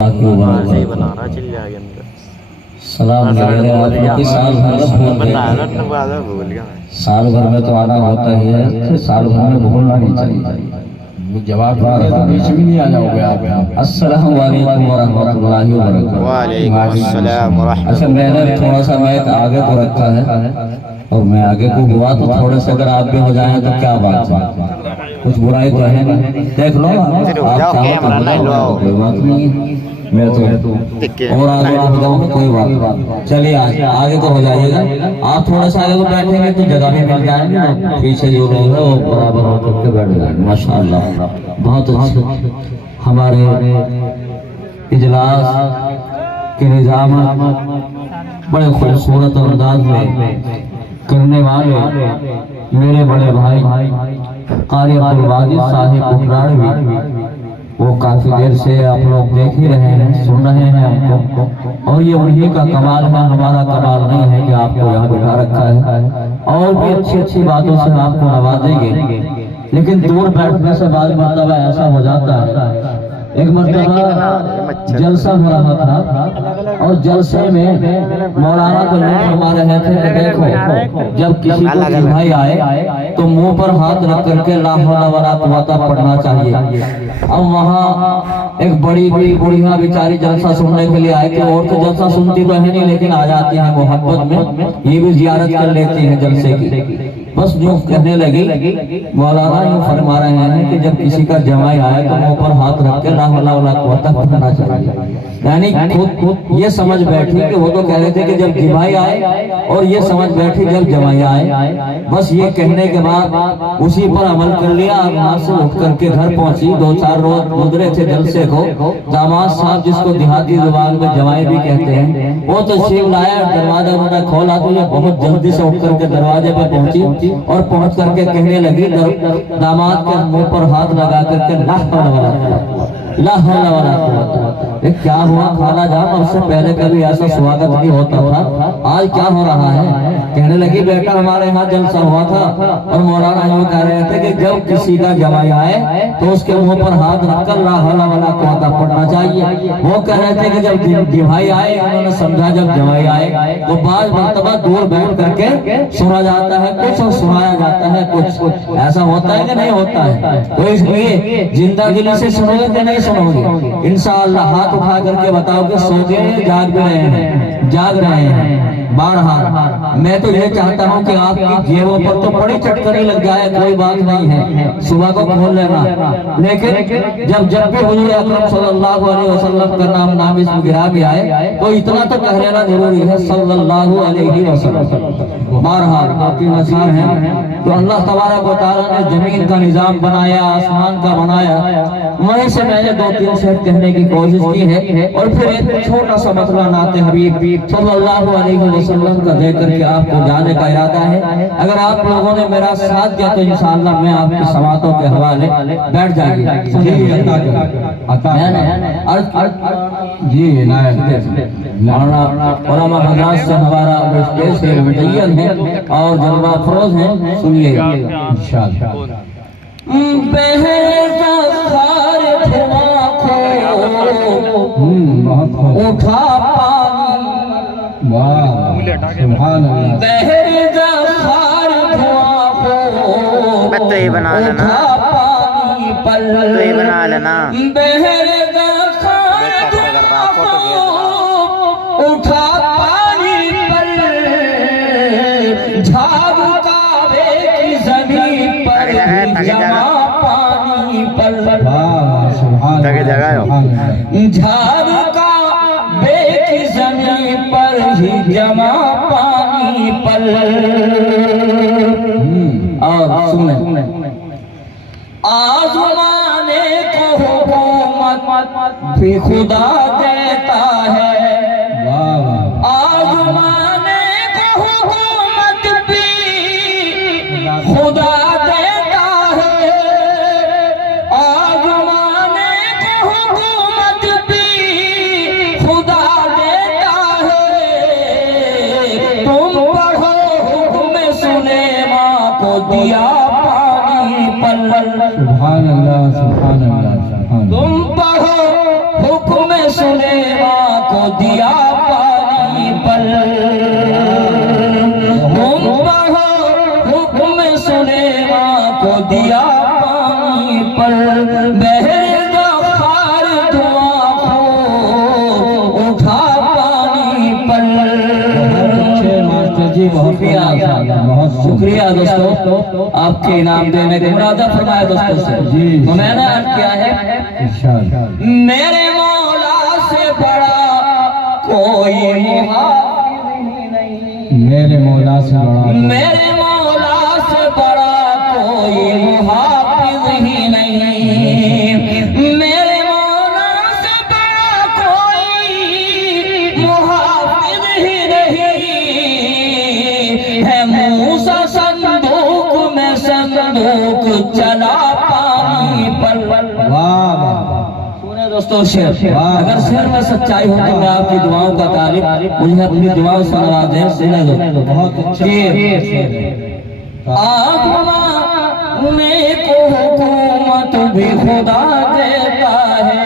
सही बना रहा चिल्ले के अंदर सलाम वगैरह आप लोग की साल भर में भूल भूल गया मैं साल भर में तो आना होता ही है, तो साल भर में भूलना नहीं चाहिए। जवाब बीच में नहीं आ जाओगे आप। अस्सलाम वालेकुम व रहमतुल्लाहि व बरकातहू। वालेकुम अस्सलाम व रहमतुल्लाह। अच्छा, मैंने थोड़ा सा मैच आगे को रखा है और मैं आगे को हुआ तो थोड़े से अगर आप भी हो जाए तो क्या बात है, कुछ बुराई तो है नहीं। देख लो आप कोई बात नहीं, मैं तो और आगे हो जाऊंगा, कोई बात नहीं। चलिए आगे तो हो जाइएगा। आप थोड़ा सा आगे को बैठेंगे तो जगह भी मिल जाएगी, पीछे जो लोग हैं वो बराबर होकर के बैठ जाएंगे। माशाअल्लाह, बहुत अच्छा। हमारे इजलास के निजाम बड़े खूबसूरत अंदाज में करने वाले मेरे बड़े भाई कारी अब्दुल वाजिद साहिब कुकराड़वी, वो काफी देर से आप लोग देख ही रहे हैं, सुन रहे हैं हमको, और ये उन्हीं का कमाल है, हमारा कमाल नहीं है कि आपको यहाँ बिठा रखा है। और भी अच्छी अच्छी बातों से आपको नवाजेंगे, लेकिन दूर बैठने से बाद मरतबा ऐसा हो जाता है। एक मरतबा जलसा हो रहा था और जलसे में मौलाना को लोग फरमा रहे थे कि देखो, जब किसी को भाई आए तो मुंह पर हाथ रख करके ला हौला वला कुव्वता पढ़ना चाहिए। अब वहाँ एक बड़ी बुढ़िया बेचारी जलसा सुनने के लिए आई थी, और तो जलसा सुनती तो है नहीं, लेकिन आ जाती है मोहब्बत में, ये भी जियारत कर लेती है जलसे की। बस जो कहने लगी, मौलाना यूँ फरमा रहे हैं कि जब किसी का जमाई आए तो मुंह पर हाथ रख के ला हौला वला कुव्वता पढ़ना चाहिए। यानी खुद ये समझ बैठी कि वो तो कह रहे थे कि जब जमाई आए, और ये समझ बैठी जब जमाई आए। बस ये कहने के बाद उसी पर अमल कर लिया और वहां से उठ करके घर पहुंची। 2-4 रोज गुजरे थे जलसे को। दामाद साहब, जिसको देहाती जुबान में जमाई भी कहते हैं, वो तो शिव लाया, दरवाजा उन्होंने खोला तो ये बहुत जल्दी से उठ करके दरवाजे पे पहुंची और पहुंच करके कहने लगी, दामाद के मुंह पर हाथ लगा करके ला हौला वला कुव्वता। क्या हुआ खाला जान, उससे पहले कभी ऐसा स्वागत नहीं होता था, आज क्या हो रहा है? कहने लगी, बेटा हमारे यहाँ जलसा हुआ था और मौलाना यूँ कह रहे थे कि जब किसी का जमाई आए तो उसके मुंह पर हाथ रखकर ला हौला वला कुव्वता पढ़ना चाहिए। वो कह रहे थे कि जब जमाई आए, उन्होंने समझा जब जमाई आए तो बाज मरतबा दूर बैठ करके सुना जाता है कुछ और सुनाया जाता है कुछ। ऐसा होता है कि नहीं होता है? तो इसलिए जिंदा दिली से सुनोगे कि नहीं सुनोगे? इंशाअल्लाह हाथ उठा करके बताओ कि सो गए, जाग भी रहे हैं, जाग रहे हैं। बारहा मैं तो ये चाहता हूँ कि आपकी जेबों पर तो बड़ी चटकनी लग जाए, कोई बात नहीं है, सुबह को खोल लेना, लेकिन जब भी हुजूर अकरम सल्लल्लाहु अलैहि वसल्लम का नाम इसमें गिरा भी आए तो इतना तो कह लेना जरूरी है, सल्लल्लाहु अलैहि वसल्लम। बारहा की नसीर है तो अल्लाह तबारक व तआला ने जमीन का निजाम बनाया, आसमान का बनाया, वहीं से मैंने 2-3 शेर कहने की कोशिश की है। और फिर एक छोटा सा मतला नाते हबीब सल्लल्लाहु अलैहि वसल्लम का दे करके आपको जाने का इरादा है। अगर आप लोगों ने मेरा साथ दिया तो इंशाअल्लाह मैं आपकी समातों के हवाले बैठ जाएगी जी। उलमा हज़रात से हमारा स्टेज से मुतय्यन है और जलवा फरोज है, सुनिए इंशाअल्लाह। उठा पानी, सुभान अल्लाह, मैं तो ये बना लेना, तो ये बना लेना, उठा पानी पर झाड़ू काबे की ज़मीन पर जमा पानी पर, झाड़ू काबे की ज़मीन पर ही जमा पानी पर। और सुने, आज़माने को हुकूमत भी खुदा देता है, आज़माने को हुकूमत भी खुदा देता है, आज़माने को हुकूमत भी खुदा देता है। तुम पढ़ो हुक्म सुलेमान को दिया पानी पर, सुभान अल्लाह, सुभान अल्लाह। तुम पढ़ो हुक्म सुलेमान को दिया पानी पर, हुक्म सुलेमान को दिया पानी पर, बहरदा खार धुआं को उठा पानी पर। जी बहुत शुक्रिया दोस्तों, आपके इनाम देने के मुरादा फरमाया दोस्तों से। तो मैंने अर्ज किया है, मेरे मौला से बड़ा कोई मुहाफिज नहीं, मेरे मौला से बड़ा, मेरे मौला से बड़ा कोई मुहाफिज ही नहीं, मेरे मौला से बड़ा कोई मुहाफिज ही नहीं है। मूसा संदूक में संदूक चला पानी पर। सुने दोस्तों शेर, अगर शेर में सच्चाई हो तो मैं आपकी दुआओं का तारीफ, मुझे अपनी दुआओं सुना दे। सुने दो, बहुत आसमां में को हुकूमत भी खुदा देता है,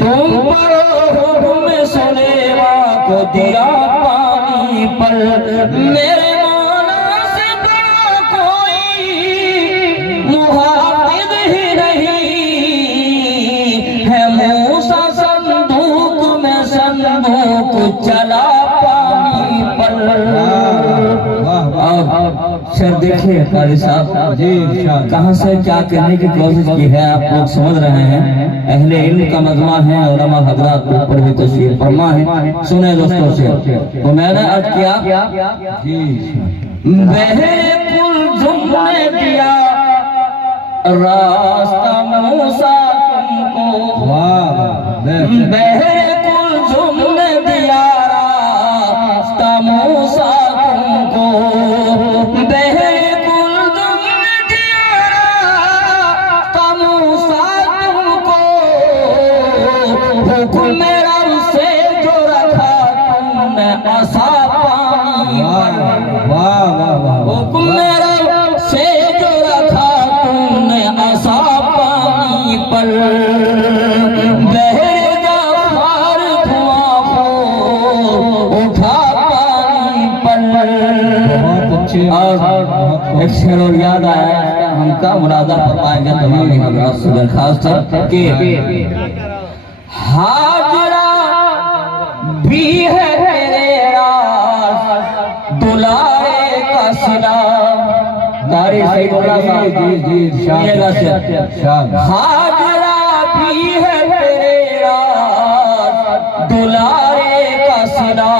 तुम पढ़ो हुक्म सुलेमान को दिया पानी पर, मेरे मौला से बड़ा कोई मुहाफिज ही नहीं है। मूसा संदूक में संदूक चला पानी पर। शेर देखिए कारी साहब जी, कहाँ से क्या कहने की कोशिश की है आप लोग समझ रहे हैं। अहले इल्म का मजमा है, उलमा हजरात के ऊपर भी तशरीफ फरमा है। सुने दोस्तों शेर, तो मैंने अर्ज किया, बहरे कुलजुम ने दिया रास्ता मूसा तुमको, बहरे कुलजुम ने दिया रास्ता मूसा तुमको, बहरे कुलजुम ने दिया रास्ता मूसा तुमको, हुक्म मेरा से जो रखा तुमने आसा पानी पर, हुक्म मेरा से जो रखा तुमने आसा पानी पर, बहरेगा खार धुआं को उठा पानी पर। और एक शेर और याद आया, हमका मुरादा फरमाएंगे तमामी हजरात से दरखास्त है कि हाजरा भी है तेरे राज दुलारे का सिला। कारी सईदुल्लाह साहब, हाजरा भी है तेरे राज दुलारे का सिला,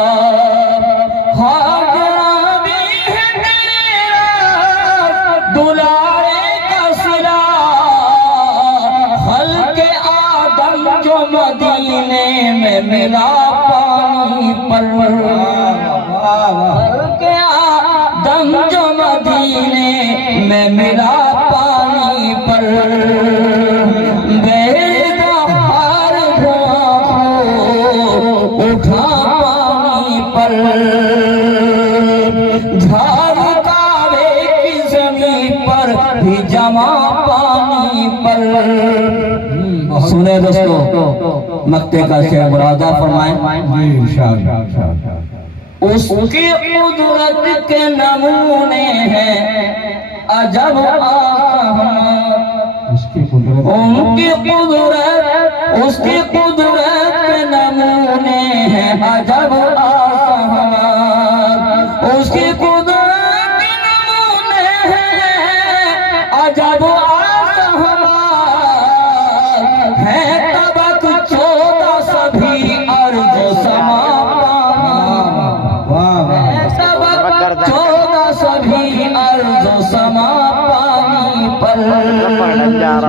हाजरा भी है तेरे राज दुलारे का सिला, हल्के आदम जो मदीने में मिला पानी पर, हल्के आदम जो मदीने में मिला पानी पर, बेदा हार धुआं को उठा पानी पर, झाड़ कावे की जमीन पर भी जमा पानी पर। सुने दोस्तों, मक्ते का शेर मुरादा फरमाएं। उसकी कुदरत के नमूने हैं अजब उनकी कुदरत, उसकी कुदरत के नमूने हैं अजब उसकी कुदरत के नमूने हैं अजब है, तबक 14 सभी अर्ज समा, 14 सभी अर्ज समा पानी पर,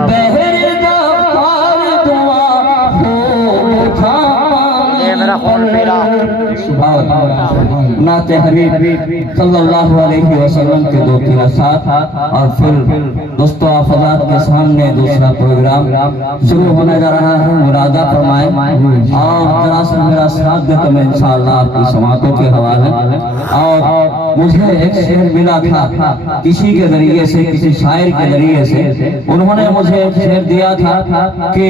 बहरदा खार धुआं हो उठा पानी पर। नाते हबीब सल्लल्लाहु अलैहि वसल्लम के 2-3 साथ, और फिर दोस्तों आप हज़रात के सामने दूसरा प्रोग्राम शुरू होने जा रहा है। मुरादा फरमाएं और जरा सा मेरा साथ साथ दे तो मैं इंशाअल्लाह आपकी समातों के हवाले। और मुझे एक शेर मिला था किसी के जरिए से, किसी शायर के जरिए से, उन्होंने मुझे एक शेर दिया था कि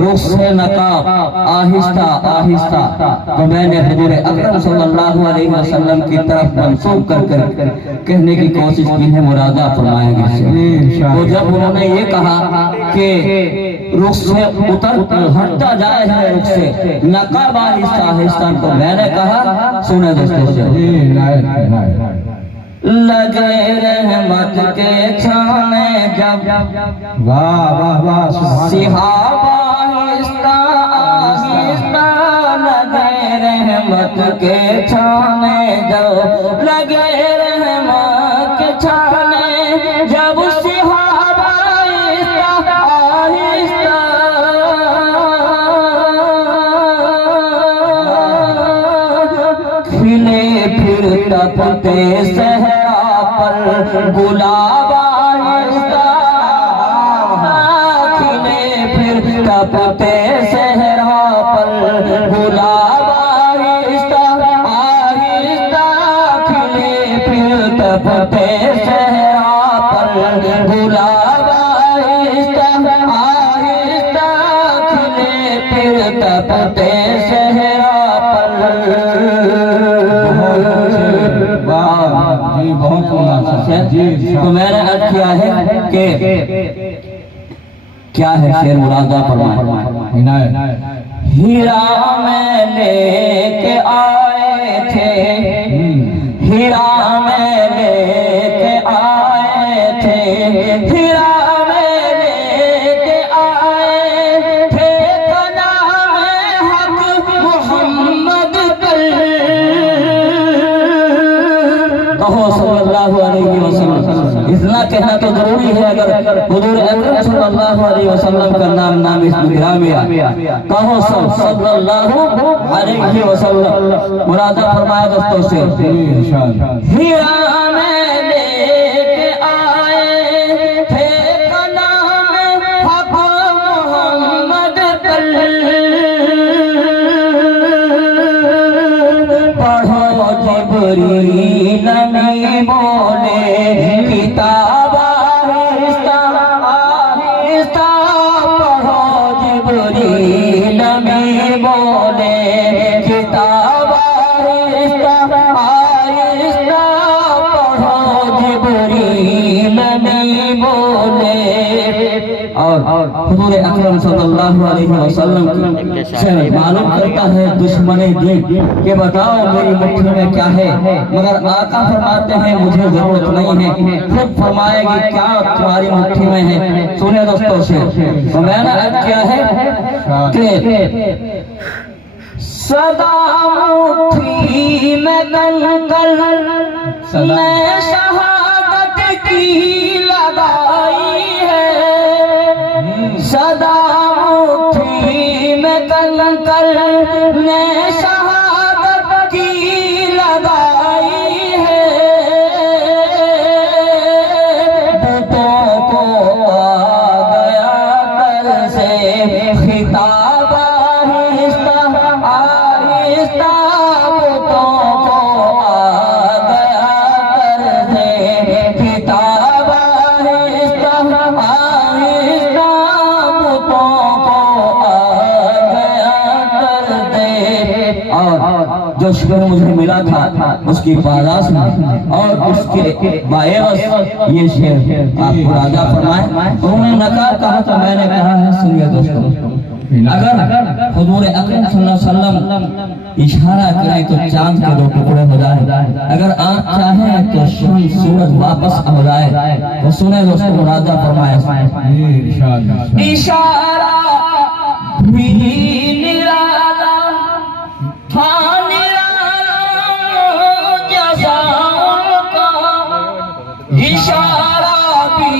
रुख से नकाब आहिस्ता आहिस्ता, तो मैंने हुजूर अकरम सल्लल्लाहु अलैहि वसल्लम की तरफ मंसूब कर कहने की कोशिश की है, मुरादा फरमाएंगे। तो जब उन्होंने ये कहा कि रुख से हटता जाए है, रुख से नकाब आहिस्ता आहिस्ता, तो मैंने कहा सुने दोस्तों से, लगे रहमत के छाने जब, वाह वाह वाह, सिहाबा आहिस्ता आहिस्ता, लगे रहमत के छाने जब, लगे रहमत के छाने जब, सिहाबा आहिस्ता आहिस्ता, खिले फिर तपते सहरा पर गुलाब आहिस्ता, खिले फिर तपते सहरा पर गुलाब आहिस्ता आहिस्ता, खिले फिर तपते सहरा पर गुलाब आहिस्ता आहिस्ता, खिले फिर तपते सहरा पर। जी बहुत जी। तो मैंने अर्ज किया है कि क्या है शेर मुरादा फरमाए, हीरा में लेके आए थे, हीरा में लेके आए थे, हीरा में लेके आए थे, कलाम हक मोहम्मद पर, कहो सल्लल्लाहु अलैहि वसल्लम। इतना कहना तो जरूरी है, अगर हुजूर अकरम सल्लल्लाहु अलैहि वसल्लम का नाम इसमें गिरामी आया, कहो सल्लल्लाहु अलैहि वसल्लम। मुरादा फरमाया दोस्तों से, हीरा में लेके आए थे, कलाम हक मोहम्मद पर, पढ़ो जिब्रील नबी बोले किताब आहिस्ता आहिस्ता, पढ़ो जिब्रील नबी बोले किताब आहिस्ता आहिस्ता, पढ़ो जिब्रील नबी बोले। और हुजूर अकरम सल्लल्लाहु अलैहि वसल्लम से मालूम करता है दुश्मन दीन के बताओ मेरी मुट्ठी में क्या है, मगर आका फरमाते हैं मुझे जरूरत नहीं है, खुद फरमाएगी क्या तुम्हारी मुट्ठी में है। सुने दोस्तों से, तो मैंने अर्ज किया है कि सदा मुट्ठी में कंगन ने शहादत की लगाई है, सदा मुट्ठी में कंगन ने शहादत की लगाई है, बुतों को आ गया तर से खिताब आहिस्ता आहिस्ता, बुतों को आ गया तर से खिताब आहिस्ता आहिस्ता, बुतों को आ गया तर दे। और जो शेर मुझे मिला था उसकी पादाश में और उसके बायस ये शेर आप मुरादा फरमाए। उन्होंने नकार कहा तो मैंने कहा है, सुनिए दोस्तों, अगर हुजूर अकरम सल्लल्लाहु अलैहि वसल्लम इशारा करें तो चांद के दो टुकड़े हो जाए, अगर आप चाहें तो शम्स सूरज वापस आ जाए। तो सुने दोस्तों मुरादा फरमाए, इशारा भी निराला था, निराला जज़ाओं का, इशारा भी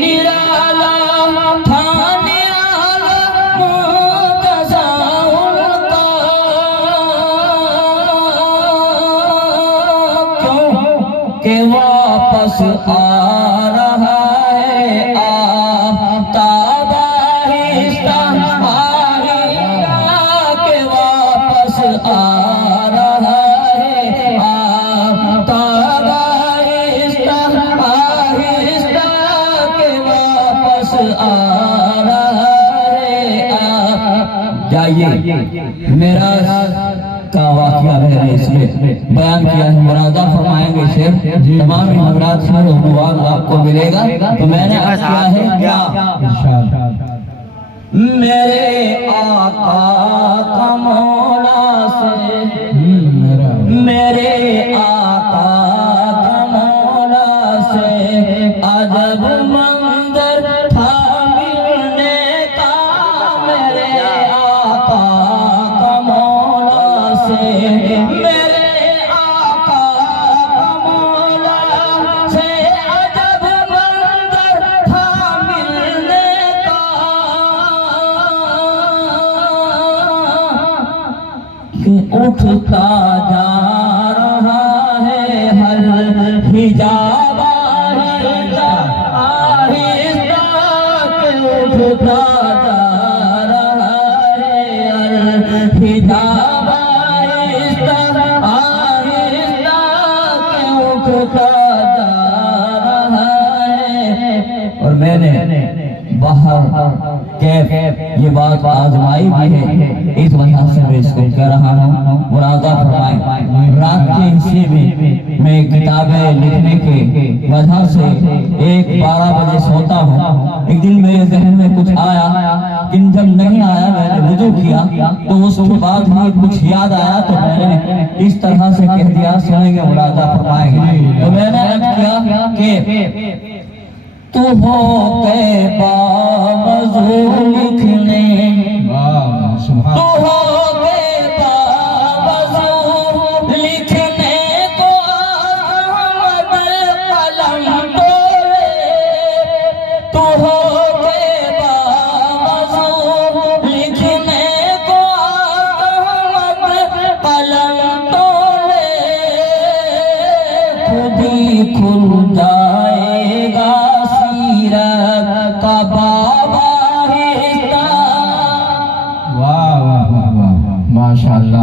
निराला था, निराला जज़ाओं का, क्यों कि वापस आ रहा है आफ्ताब आहिस्ता आहिस्ता, के वापस आ आइए मेरा का वाकया है इसमें बयान किया है, मुरादा फरमाएंगे शेर। तमाम हजरात से मुबारक आपको मिलेगा। तो मैंने आज किया है क्या, मेरे आका का मौला से, मेरे आका का मौला से अजब मंजर था मिलने का, मेरे आका का मौला से, मेरे आका का मौला से अजब मंजर था मिलने का, कि उठता जा रहा है हर हिजाब आहिस्ता आहिस्ता, कि उठता जा रहा है हर हिजाब आहिस्ता आहिस्ता, कि उठता जा रहा है। और मैंने बाहर कैफ ये बात आजमाई भी है, इस वजह से मैं इसको कह रहा हूँ। मुरादा फरमाए रात के हिस्से में मैं किताबें लिखने के वजह से 1-12 बजे सोता हूँ। एक दिन मेरे जहन में कुछ आया, लेकिन जब नहीं आया मैंने वुजू किया तो उसके बाद ही कुछ याद आया, तो मैंने इस तरह से कह दिया, सुनेंगे मुरादा फरमाएंगे। तो मैंने अर्ज किया कि तू हो के बावजू लिखने, तू हो के बावजू लिखने को अहमद कलम बोले, तू हो के बावजू लिखने को अहमद कलम बोले, खुद ही खुल जाएगा का बाबा हिस्सा। वाह वाह वाह वाह, माशाअल्लाह